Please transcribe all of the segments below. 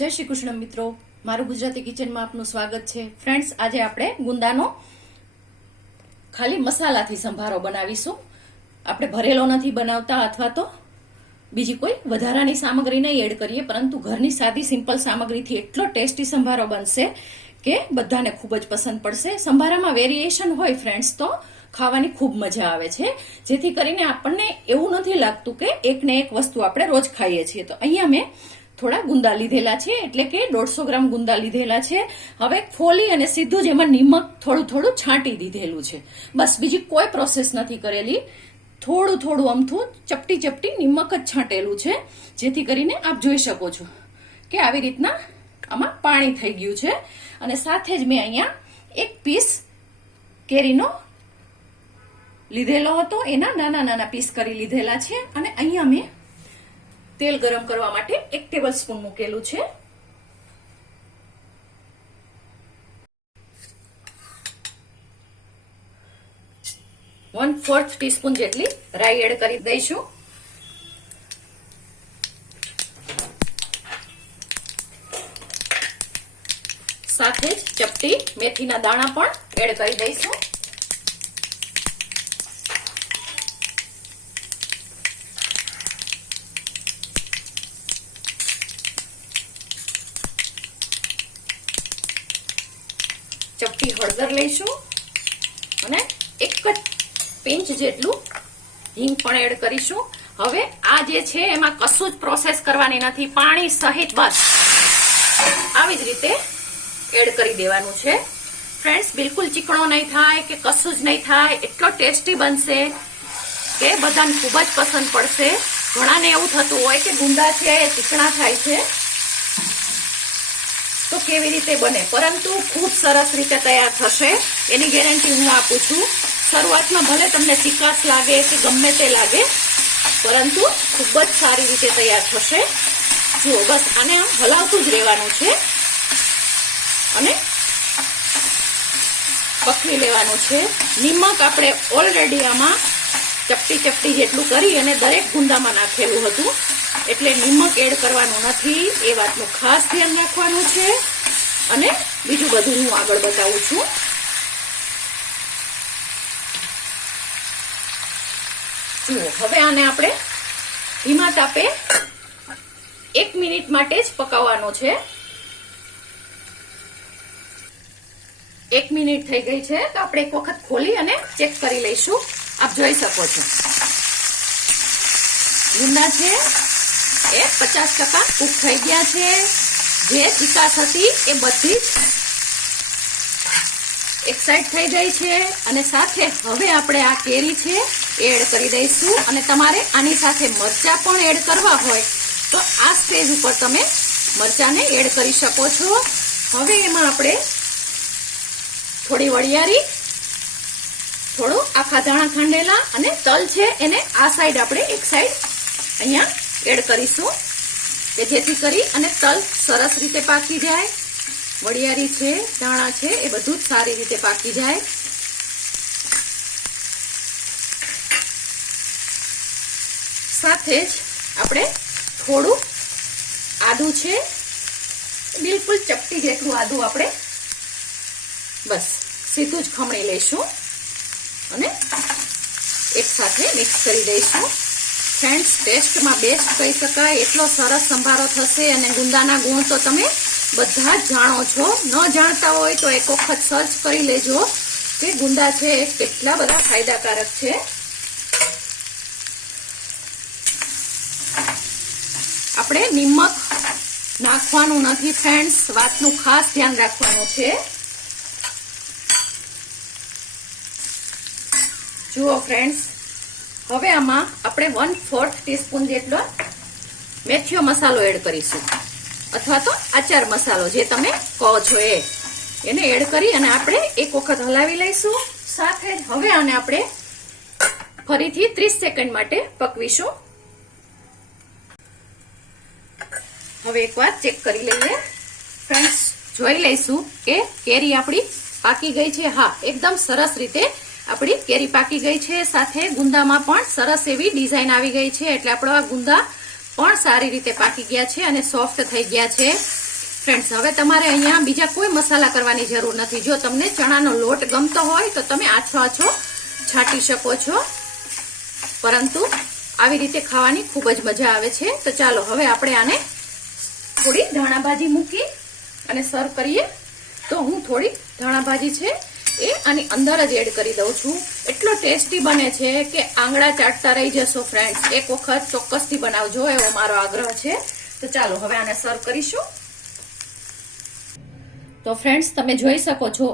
જય શ્રી કૃષ્ણ મિત્રો, મારું ગુજરાતી કિચનમાં આપનું સ્વાગત છે. ફ્રેન્ડ્સ, આજે આપણે ગુંદાનો ખાલી મસાલાથી સંભારો બનાવીશું. આપણે ભરેલો નથી બનાવતા અથવા તો બીજી કોઈ વધારાની સામગ્રી નહીં એડ કરીએ, પરંતુ ઘરની સાદી સિમ્પલ સામગ્રીથી એટલો ટેસ્ટી સંભારો બનશે કે બધાને ખૂબ જ પસંદ પડશે. સંભારામાં વેરિએશન હોય ફ્રેન્ડ્સ તો ખાવાની ખૂબ મજા આવે છે, જેથી કરીને આપણને એવું નથી લાગતું કે એકને એક વસ્તુ આપણે રોજ ખાઈએ છીએ. તો અહીંયા મેં થોડા ગુંદા લીધેલા છે, એટલે કે 150 ગ્રામ ગુંદા લીધેલા છે. હવે ફોલી અને સીધું જ એમાં નિમક થોડું થોડું છાંટી દીધેલું છે. બસ બીજી કોઈ પ્રોસેસ નથી કરેલી. થોડું થોડું અમથું ચપટી ચપટી નિમક જ છાંટેલું છે, જેથી કરીને આપ જોઈ શકો છો કે આવી રીતના આમાં પાણી થઈ ગયું છે. અને સાથે જ મેં અહીંયા એક પીસ કેરીનો લીધેલો હતો, એના નાના નાના પીસ કરી લીધેલા છે. અને અહીંયા મેં તેલ ગરમ કરવા માટે 1 ટેબલ સ્પૂન મૂકેલું છે. वन-4 ટીસ્પૂન જેટલી રાઈ એડ કરી દઈશું. સાથે જ ચપટી મેથીના દાણા પણ એડ કરી દઈશું. ચપટી હળદર લઈશું અને 1 પિંચ જેટલું હિંગ પણ એડ કરીશું. હવે આ જે છે એમાં કશું જ પ્રોસેસ કરવાની નથી, પાણી સહિત બસ આવી જ રીતે એડ કરી દેવાનું છે. ફ્રેન્ડ્સ, બિલકુલ ચીકણો નહીં થાય કે કશું જ નહીં થાય, એટલો ટેસ્ટી બનશે કે બધાને ખૂબ જ પસંદ પડશે. ઘણાને એવું થતું હોય કે ગુંદા છે એ ચીકણા થાય છે તો કેવી રીતે બને, પરંતુ ખૂબ સરસ રીતે તૈયાર થશે, એની ગેરંટી હું આપું છું. શરૂઆતમાં ભલે તમને ચીકાશ લાગે કે ગમે તે લાગે, પરંતુ ખૂબ જ સારી રીતે તૈયાર થશે. જુઓ, બસ આને હલાવતું જ રહેવાનું છે અને પકવી લેવાનું છે. નિમક આપણે ઓલરેડી આમાં ચપટી ચપટી જેટલું કરી અને દરેક ગુંદામાં નાખેલું હતું, એટલે નિમક એડ કરવાનું નથી, એ વાતનું ખાસ ધ્યાન રાખવાનું છે. અને બીજું બધું હું આગળ બતાવું છું. જુઓ, હવે આને આપણે ધીમા તાપે 1 મિનિટ માટે જ પકાવવાનો છે. 1 મિનિટ થઈ ગઈ છે તો આપણે એક વખત ખોલી અને ચેક કરી લઈશું. આપ જોઈ શકો છો ગુંદા છે એ 50% કૂક થઈ ગયા છે. જે ચીકાશ હતી એ બધી એક સાઈડ થઈ ગઈ છે. અને સાથે હવે આપણે આ કેરી છે એડ કરી દઈશું. અને તમારે આની સાથે મરચા પણ એડ કરવા હોય તો આ સ્ટેજ ઉપર તમે મરચાને એડ કરી શકો છો. હવે એમાં આપણે થોડી વરિયાળી, થોડું આખા ધાણા ખાંડેલા અને તલ છે એને આ સાઈડ આપણે એક સાઈડ અહીંયા એડ કરીશું કે જેથી કરી અને તલ સરસ રીતે પાકી જાય. વરિયાળી છે, ધાણા છે, એ બધું જ સારી રીતે પાકી જાય. સાથે જ આપણે થોડું આદું છે, બિલકુલ ચપટી જેટલું આદું આપણે બસ સીધું જ ખમણી લઈશું અને એક સાથે મિક્સ કરી દઈશું. ફ્રેન્ડ્સ, ટેસ્ટમાં બેસ્ટ કહી શકાય એટલો સરસ સંભારો થશે. અને ગુંદાના ગુણ તો તમે બધા જ જાણો છો, ન જાણતા હોય તો એક વખત સર્ચ કરી લેજો કે ગુંદા છે એ કેટલા બધા ફાયદાકારક છે. આપણે નિમક નાખવાનું નથી ફ્રેન્ડ્સ, વાતનું ખાસ ધ્યાન રાખવાનું છે. જુઓ ફ્રેન્ડ્સ, હવે આમાં આપણે 1/4 ટીસ્પૂન જેટલો મેથીનો મસાલો એડ કરીશું, અથવા તો આચાર મસાલો જે તમે કહો છો એને એડ કરી અને આપણે એક વખત હલાવી લઈશું. સાથે જ હવે આને આપણે ફરીથી 30 સેકન્ડ માટે પકવીશું. હવે એક વાર ચેક કરી લઈએ ફ્રેન્ડ્સ, જોઈ લઈશું કે કેરી આપણી પાકી ગઈ છે. હા, એકદમ સરસ રીતે આપણી કેરી પાકી ગઈ છે. સાથે ગુંદામાં પણ સરસ એવી ડિઝાઇન આવી ગઈ છે, એટલે આપણો આ ગુંદા પણ સારી રીતે પાકી ગયા છે અને સોફ્ટ થઈ ગયા છે. ફ્રેન્ડ્સ, હવે તમારે અહીંયા બીજા કોઈ મસાલા કરવાની જરૂર નથી. જો તમને ચણાનો લોટ ગમતો હોય તો તમે આછો છાંટી શકો છો, પરંતુ આવી રીતે ખાવાની ખૂબ જ મજા આવે છે. તો ચાલો હવે આપણે આને થોડી ધાણાભાજી મૂકી અને સર્વ કરીએ. તો હું થોડી ધાણાભાજી છે એ આની અંદર જ એડ કરી દઉં છું. એટલો ટેસ્ટી બને છે કે આંગળા ચાટતા રહી જશો ફ્રેન્ડ્સ. એક વખત ચોક્કસથી બનાવજો એવો મારો આગ્રહ છે. તો ચાલો હવે આને સર્વ કરીશું. તો ફ્રેન્ડ્સ, તમે જોઈ શકો છો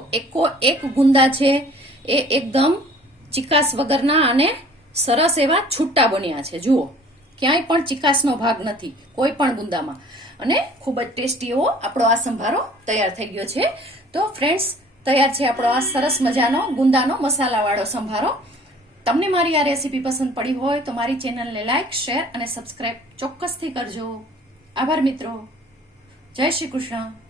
એક ગુંદા છે એ એકદમ ચીકાસ વગરના અને સરસ એવા છૂટા બન્યા છે. જુઓ, ક્યાંય પણ ચીકાસનો ભાગ નથી કોઈ પણ ગુંદામાં, અને ખૂબ જ ટેસ્ટી એવો આપણો આ સંભારો તૈયાર થઈ ગયો છે. તો ફ્રેન્ડ્સ, તૈયાર છે આપણો આ સરસ મજાનો ગુંદાનો મસાલાવાળો સંભારો. તમને મારી આ રેસીપી પસંદ પડી હોય તો મારી ચેનલને લાઈક, શેર અને સબસ્ક્રાઇબ ચોક્કસથી કરજો. આભાર મિત્રો. જય શ્રી કૃષ્ણ.